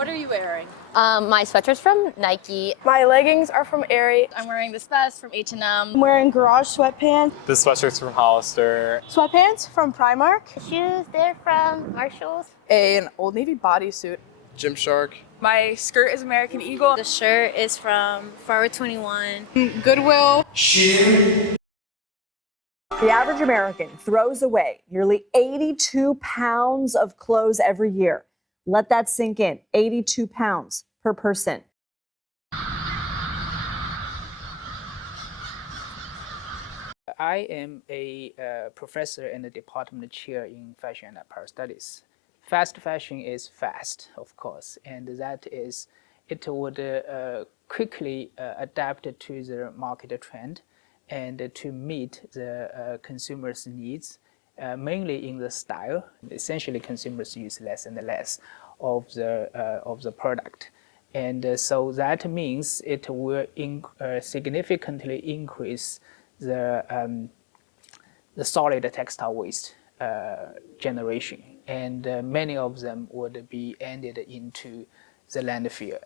What are you wearing? My sweater's from Nike. My leggings are from Aerie. I'm wearing this vest from H&M. I'm wearing Garage sweatpants. This sweatshirt's from Hollister. Sweatpants from Primark. Shoes, they're from Marshalls. An Old Navy bodysuit. Gymshark. My skirt is American Eagle. The shirt is from Forever 21. Goodwill. The average American throws away nearly 82 pounds of clothes every year. Let that sink in. 82 pounds per person. I am a professor and a department chair in fashion and apparel studies. Fast fashion is fast, of course, and that is, it would quickly adapt to the market trend and to meet the consumers' needs, mainly in the style. Essentially, consumers use less and less of the product. And so that means it will significantly increase the solid textile waste generation, and many of them would be ended into the landfill.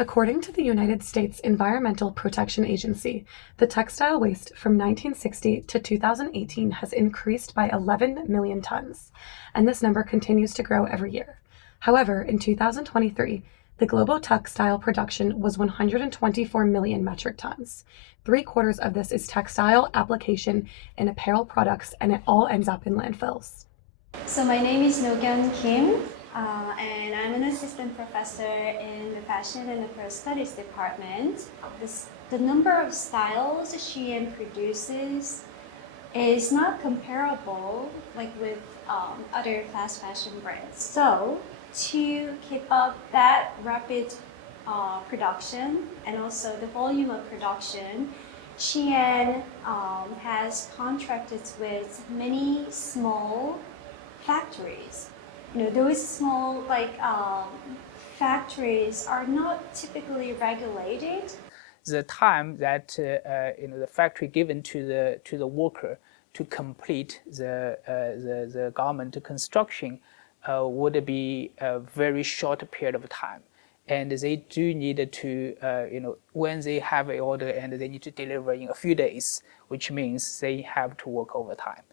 According to the United States Environmental Protection Agency, the textile waste from 1960 to 2018 has increased by 11 million tons, and this number continues to grow every year. However, in 2023, the global textile production was 124 million metric tons. 3/4 of this is textile application in apparel products, and it all ends up in landfills. So my name is Nogyun Kim, and I'm an assistant professor in the Fashion and Apparel Studies department. The number of styles Shein produces is not comparable with other fast fashion brands. So to keep up that rapid production and also the volume of production, Shein has contracted with many small factories. Those small factories are not typically regulated. The time that the factory given to the worker to complete the garment construction would be a very short period of time, and they do need to when they have an order and they need to deliver in a few days, which means they have to work overtime.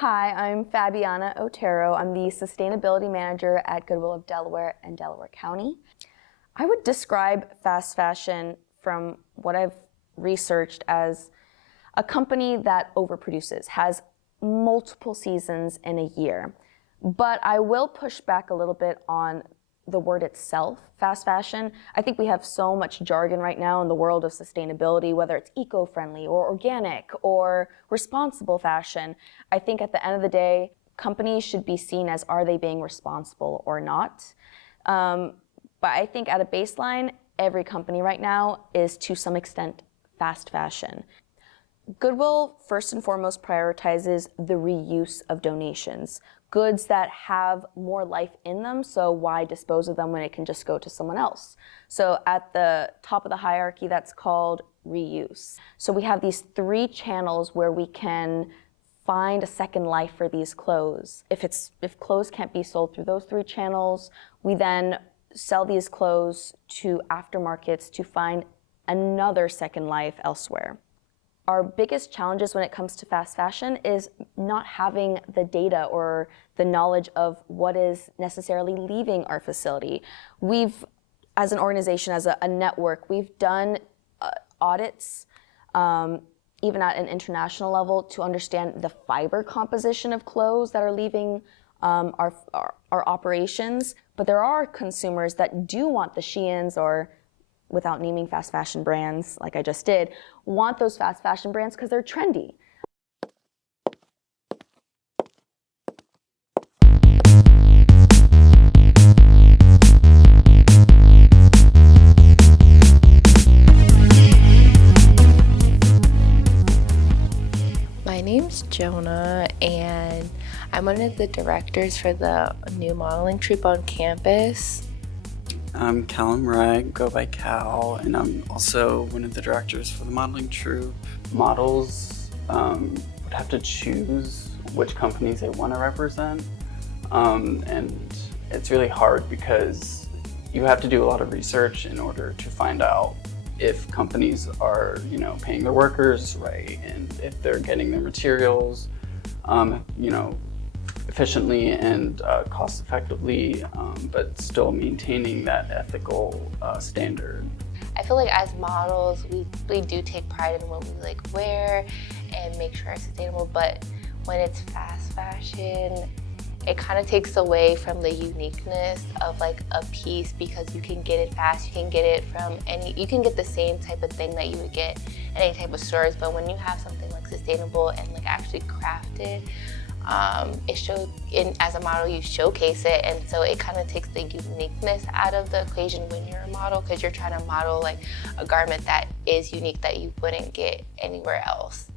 Hi, I'm Fabiana Otero. I'm the Sustainability Manager at Goodwill of Delaware and Delaware County. I would describe fast fashion, from what I've researched, as a company that overproduces, has multiple seasons in a year. But I will push back a little bit on the word itself, fast fashion. I think we have so much jargon right now in the world of sustainability, whether it's eco-friendly or organic or responsible fashion. I think at the end of the day, companies should be seen as, are they being responsible or not? But I think at a baseline, every company right now is to some extent fast fashion. Goodwill first and foremost prioritizes the reuse of donations. Goods that have more life in them, so why dispose of them when it can just go to someone else? So at the top of the hierarchy, that's called reuse. So we have these 3 channels where we can find a second life for these clothes. If clothes can't be sold through those 3 channels, we then sell these clothes to aftermarkets to find another second life elsewhere. Our biggest challenges when it comes to fast fashion is not having the data or the knowledge of what is necessarily leaving our facility. We've, as an organization, as a network, we've done audits, even at an international level, to understand the fiber composition of clothes that are leaving our operations. But there are consumers that do want the Sheins, or, without naming fast fashion brands like I just did, want those fast fashion brands because they're trendy. My name's Jonah, and I'm one of the directors for the new modeling troupe on campus. I'm Callum Wright, go by Cal, and I'm also one of the directors for the modeling troupe. Models would have to choose which companies they want to represent, and it's really hard because you have to do a lot of research in order to find out if companies are, paying their workers right, and if they're getting their materials, efficiently and cost effectively, but still maintaining that ethical standard. I feel like as models, we do take pride in what we wear and make sure it's sustainable, but when it's fast fashion, it kind of takes away from the uniqueness of a piece, because you can get it fast, you can get it from you can get the same type of thing that you would get in any type of stores, but when you have something sustainable and actually crafted, it shows, as a model, you showcase it, and so it kind of takes the uniqueness out of the equation when you're a model, because you're trying to model a garment that is unique that you wouldn't get anywhere else.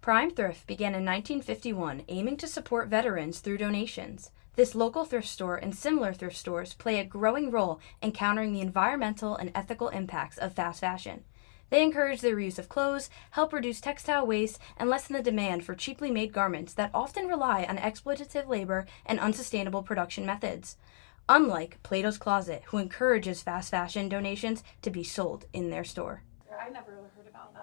Prime Thrift began in 1951, aiming to support veterans through donations. This local thrift store and similar thrift stores play a growing role in countering the environmental and ethical impacts of fast fashion. They encourage the reuse of clothes, help reduce textile waste, and lessen the demand for cheaply made garments that often rely on exploitative labor and unsustainable production methods. Unlike Plato's Closet, who encourages fast fashion donations to be sold in their store. I never heard about that.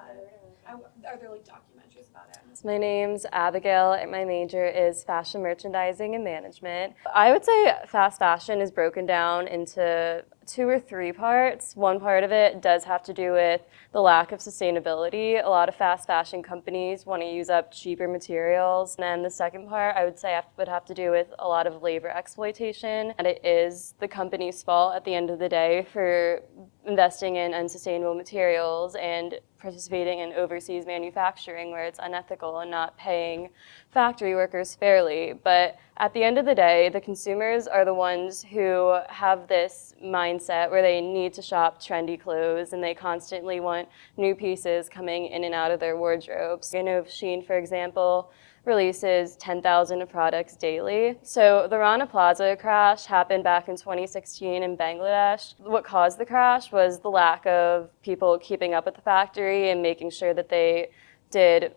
Are there documentaries about it? My name's Abigail, and my major is fashion merchandising and management. I would say fast fashion is broken down into 2 or 3 parts. One part of it does have to do with the lack of sustainability. A lot of fast fashion companies want to use up cheaper materials. And then the second part, I would say, would have to do with a lot of labor exploitation. And it is the company's fault at the end of the day for investing in unsustainable materials and participating in overseas manufacturing where it's unethical and not paying factory workers fairly. But at the end of the day, the consumers are the ones who have this mindset where they need to shop trendy clothes and they constantly want new pieces coming in and out of their wardrobes. I know Shein, for example, releases 10,000 products daily. So the Rana Plaza crash happened back in 2016 in Bangladesh. What caused the crash was the lack of people keeping up at the factory and making sure that they did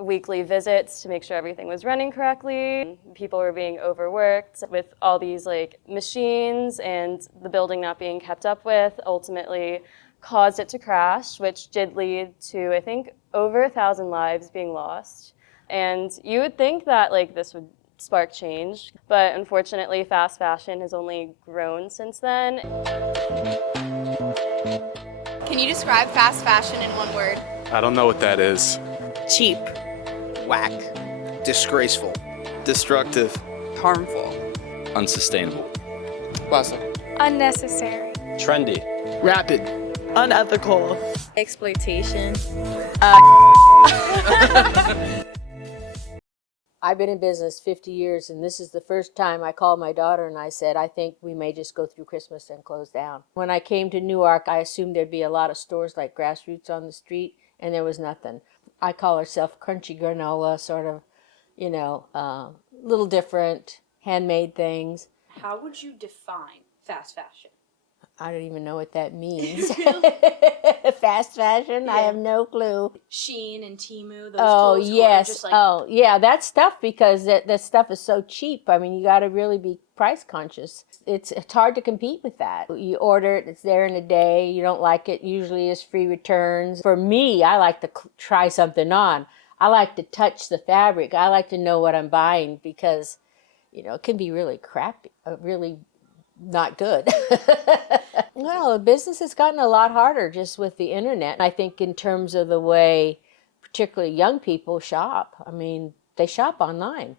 weekly visits to make sure everything was running correctly. People were being overworked with all these machines, and the building not being kept up with ultimately caused it to crash, which did lead to, I think, over 1,000 lives being lost. And you would think that this would spark change, but unfortunately fast fashion has only grown since then. Can you describe fast fashion in one word? I don't know what that is. Cheap. Whack. Disgraceful. Destructive. Harmful. Unsustainable. Awesome. Unnecessary. Trendy. Rapid. Unethical. Exploitation. I've been in business 50 years, and this is the first time I called my daughter and I said, I think we may just go through Christmas and close down. When I came to Newark, I assumed there'd be a lot of stores like Grassroots on the street, and there was nothing. I call herself crunchy granola, sort of, little different, handmade things. How would you define fast fashion? I don't even know what that means. Really? Fast fashion? Yeah. I have no clue. Shein and Temu, those Oh, clothes yes. just Oh, yeah, that's tough because that stuff is so cheap. I mean, you got to really be price conscious. It's hard to compete with that. You order it, it's there in a day. You don't like it, usually it's free returns. For me, I like to try something on. I like to touch the fabric. I like to know what I'm buying because, it can be really crappy, really not good. Well, the business has gotten a lot harder just with the internet. I think in terms of the way particularly young people shop. I mean, they shop online.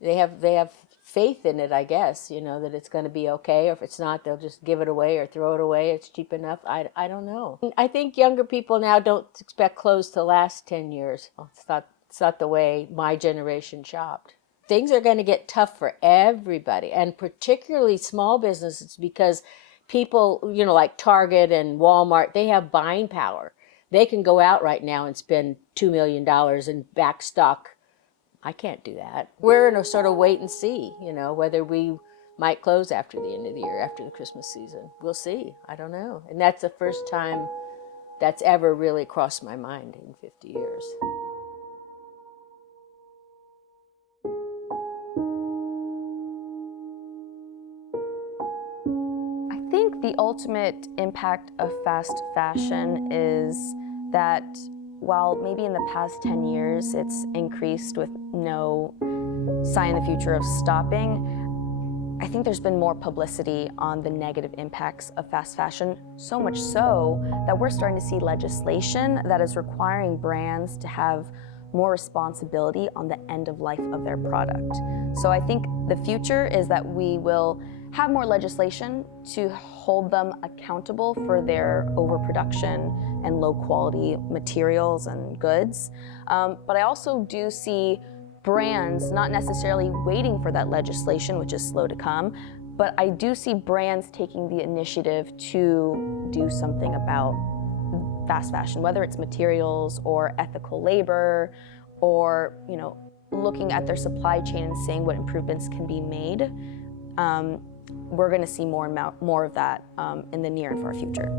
They have faith in it, I guess, that it's going to be okay, or if it's not, they'll just give it away or throw it away. It's cheap enough. I don't know. I think younger people now don't expect clothes to last 10 years. It's not the way my generation shopped. Things are going to get tough for everybody, and particularly small businesses, because people, like Target and Walmart, they have buying power. They can go out right now and spend $2 million in back stock. I can't do that. We're in a sort of wait and see, you know, whether we might close after the end of the year, after the Christmas season. We'll see. I don't know. And that's the first time that's ever really crossed my mind in 50 years. I think the ultimate impact of fast fashion is that while maybe in the past 10 years it's increased with no sign in the future of stopping, I think there's been more publicity on the negative impacts of fast fashion, so much so that we're starting to see legislation that is requiring brands to have more responsibility on the end of life of their product. So I think the future is that we will have more legislation to hold them accountable for their overproduction and low quality materials and goods. But I also do see brands not necessarily waiting for that legislation, which is slow to come, but I do see brands taking the initiative to do something about fast fashion, whether it's materials or ethical labor, or looking at their supply chain and saying what improvements can be made. We're going to see more of that in the near and far future.